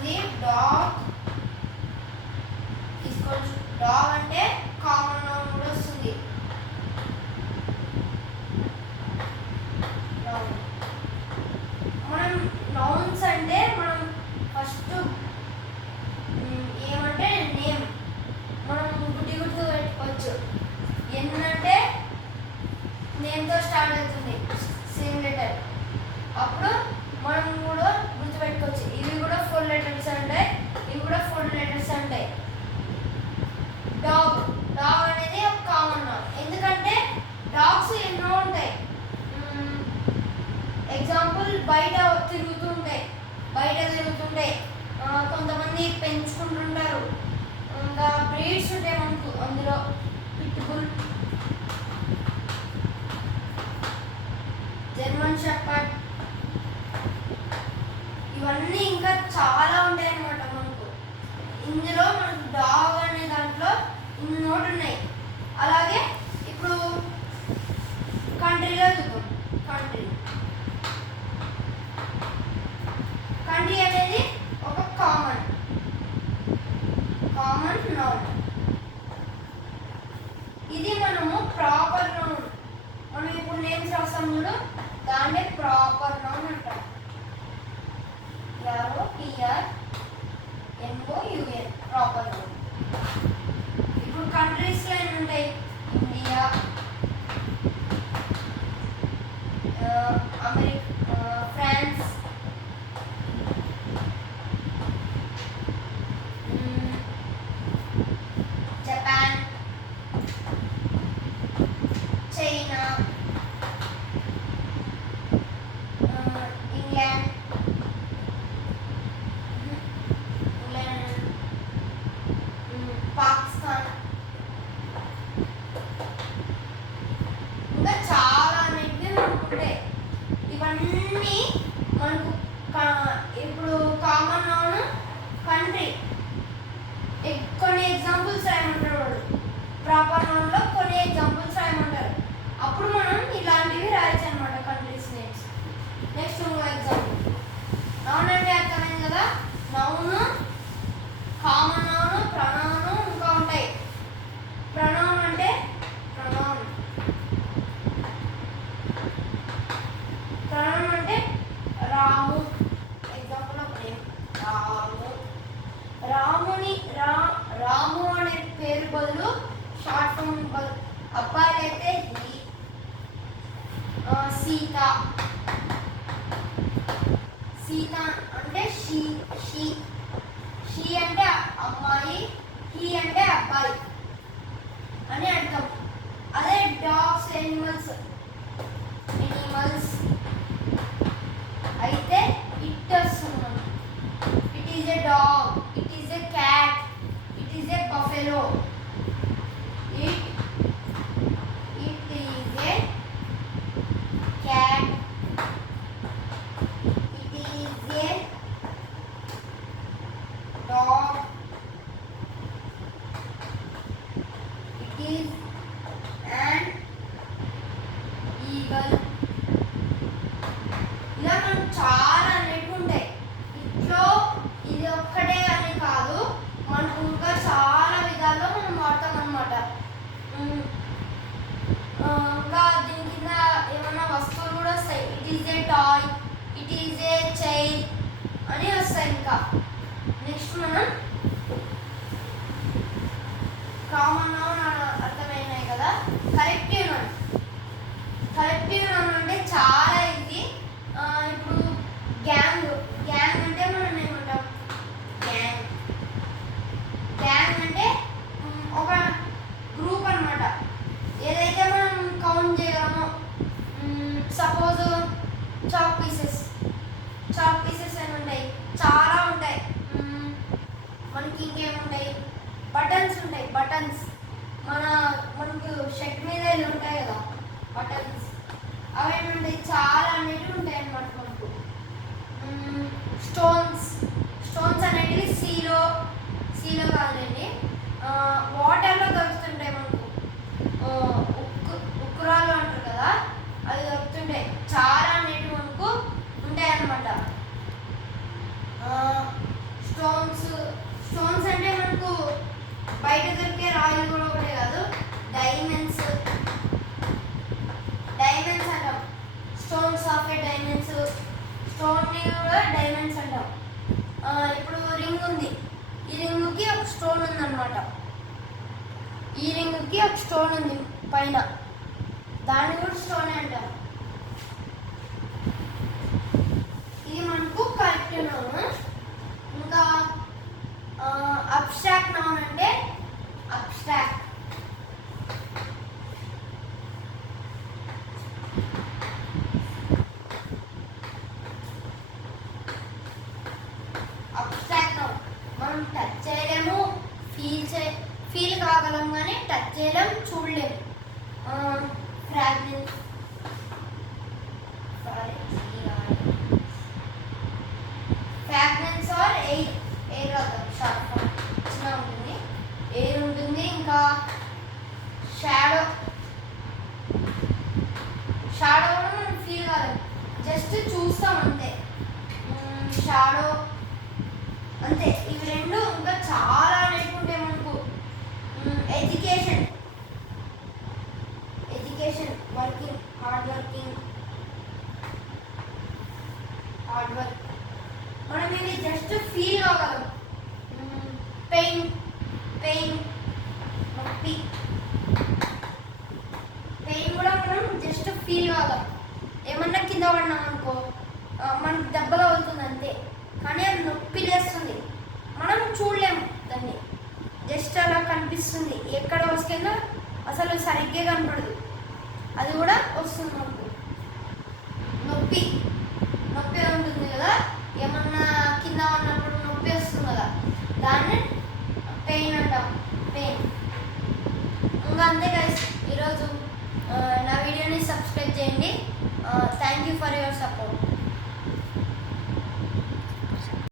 వస్తుంది. డాగ్ తీసుకోవచ్చు. డాగ్ అంటే కామన్ నౌన్ కూడా వస్తుంది. మనం నౌన్స్ అంటే మనం ఫస్ట్ ఏమంటే నేమ్ మనం గుడ్డి పెట్టుకోవచ్చు. ఏంటంటే నేమ్తో స్టార్ట్ అవుతుంది సేమ్ లెటర్. అప్పుడు మనం కూడా గుర్తుపెట్టుకోవచ్చు. ఇవి కూడా 4 లెటర్స్ ఉంటాయి, ఇవి కూడా 4 లెటర్స్ ఉంటాయి. డాగ్ డాగ్ అనేది ఒక కామన్ నౌన్. ఎందుకంటే డాగ్స్ ఎన్నో ఉంటాయి. ఎగ్జాంపుల్ బయట తిరుగుతుంటాయి. కొంతమంది పెంచుకుంటుంటారు. ఇంకా బ్రీడ్స్ ఉంటాయి మనకు అందులో. పిట్బుల్, జర్మన్ షెపర్డ్, ఇవన్నీ ఇంకా చాలా ఉంటాయి అన్నమాట మనకు. ఇందులో మనకు డాగ్ అనే దాంట్లో ఇన్ని నోట్ ఉన్నాయి. అలాగే ఇప్పుడు కంట్రీలో చూద్దాం. కంట్రీ అనేది ఒక కామన్ నౌన్. ఇది మనము ప్రాపర్ నౌన్. మనం ఇప్పుడు నేమ్స్ రాస్తాం చూడు, దాన్నే ప్రాపర్ నౌన్ అంటాం. PRNOUN proper noun. ఇప్పుడు కంట్రీస్ లో ఎన్ని ఉంటాయి? India, America, France, Japan, China, England, Pakistan, ఇంకా చాలా అనేవి ఉంటాయి. ఇవన్నీ మనకు ఇప్పుడు కామన్ నౌన్ కంట్రీ. కొన్ని ఎగ్జాంపుల్స్ రాయమంటారు వాడు. ప్రాపర్ నౌన్ లో కొన్ని ఎగ్జాంపుల్స్ రాయమంటారు. అప్పుడు మనం ఇలాంటివి రాయచ్చు అనమాట కంట్రీస్ నేమ్స్. నెక్స్ట్ ఇంకో ఎగ్జాంపుల్. నౌన్ అంటే అర్థమైంది కదా. నౌన్, కామన్ నౌన్, ప్రొనౌన్ ఇంకా ఉంటాయి. ప్రొనౌన్ అంటే రాము. ఎగ్జాంపుల్ ఆఫ్ నేమ్ రాము. రాము అనే పేరు బదులు షార్ట్ ఫామ్ అబ్బాయి అయితే సీత అంటే షీ అంటే అమ్మాయి, హీ అంటే అబ్బాయి అని అర్థం. అదే డాగ్స్ ఎనిమల్స్ అయితే ఇట్ వస్తుంది. It is a dog, it is a cat, it is a buffalo. It is a cat, it is a dog, it is an eagle. ఇలా మనం చాలా అనేవి ఉంటాయి. ఇట్లో ఇది ఒక్కటే అని కాదు, మనకు ఇంకా చాలా విధాల్లో మనం వాడతాం అన్నమాట. ఇంకా దీని కింద ఏమైనా వస్తువులు కూడా వస్తాయి. It is a toy, it is a chair అని వస్తాయి. ఇంకా నెక్స్ట్ మనం కామన్ నౌన్ అర్థమైనాయి కదా. కలెక్టివ్ నౌన్ అంటే చాలా ఇది. ఇప్పుడు గ్యాంగ్ అంటే మనం ఏమంటాం? గ్యాంగ్ అంటే ఒక గ్రూప్ అన్నమాట. ఏదైతే మనం కౌంట్ చేయగలమో. సపోజ్ చాక్ పీసెస్ అని ఉంటాయి, చాలా ఉంటాయి. మనకి ఇంకేముంటాయి? బటన్స్ మనకు షర్ట్ మీద ఇలా ఉంటాయి కదా బటన్స్. అవి ఏమంటాయి? చాలా అనేవి ఉంటాయి అన్నమాట మనకు. స్టోన్స్ అనేటివి సీలో కాదండి, వాటర్లో దొరుకుతుంటాయి మనకు. ఉక్కురాలు అంటారు కదా, అది దొరుకుతుంటాయి. చాలా అనేటివి మనకు ఉంటాయి అన్నమాట. కూడా డైమండ్స్ అంటాం. ఇప్పుడు రింగ్ ఉంది, ఈ రింగ్కి ఒక స్టోన్ ఉందన్నమాట. ఈ రింగ్కి ఒక స్టోన్ ఉంది పైన, దాన్ని కూడా స్టోన్ అంటాం. ఇది మనకు కరెక్ట్ నౌన్. ఇంకా అబ్స్ట్రాక్ట్ నౌన్ అంటే అబ్స్ట్రాక్ట్. అబ్స్ట్రాక్ట్ నౌన్ మనం టచ్ చేయలేము, ఫీల్ కాగలం కానీ టచ్ చేయలేం, చూడలేము. Fragrance fragrance or air short form చిన్న ఉంటుంది, ఎయిర్ ఉంటుంది. ఇంకా షాడో కూడా మనం ఫీల్ కాలేం, జస్ట్ చూస్తాం అంతే. షాడో అంతే. ఇవి రెండు. ఇంకా చాలా నేర్చుకుంటాయి మనకు. Education working, hard work. మనం ఇది జస్ట్ ఫీల్ కాగలం. పెయిన్ నొప్పి, పెయిన్ కూడా మనం జస్ట్ ఫీల్ కాగలం. ఏమన్నా కింద పడినాం అనుకో మనకు దెబ్బగా అవుతుంది అంతే, కానీ అది నొప్పి లేస్తుంది, మనం చూడలేము దాన్ని, జస్ట్ అలా కనిపిస్తుంది. ఎక్కడ వస్తుందో అసలు సరిగ్గా కనపడదు, అది కూడా వస్తుంది మనకు. నొప్పి ఉంటుంది కదా, ఏమన్నా కింద ఉన్నప్పుడు నొప్పి వస్తుంది కదా, దాన్ని పెయిన్ అంటాం. ఇంకా అంతే గైస్, ఈరోజు నా వీడియోని సబ్స్క్రైబ్ చేయండి. Thank you for your support.